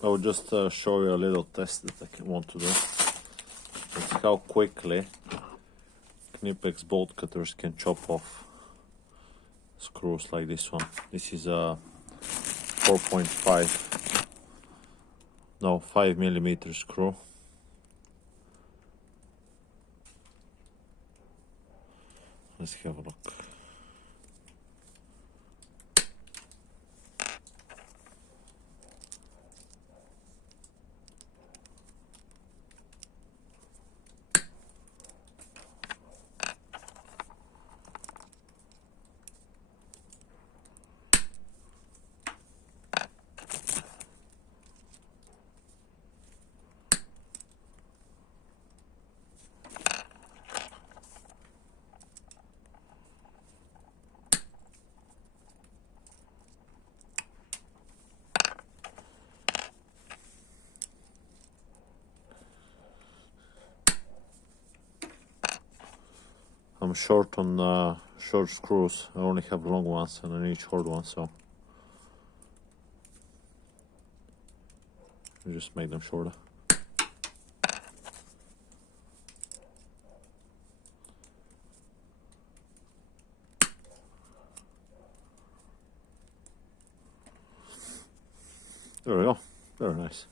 I will just show you a little test that I want to do. It's how quickly Knipex bolt cutters can chop off screws like this one. This is a 5mm screw. Let's have a look. I'm short on short screws. I only have long ones and I need short ones, so I just make them shorter. There we go. Very nice.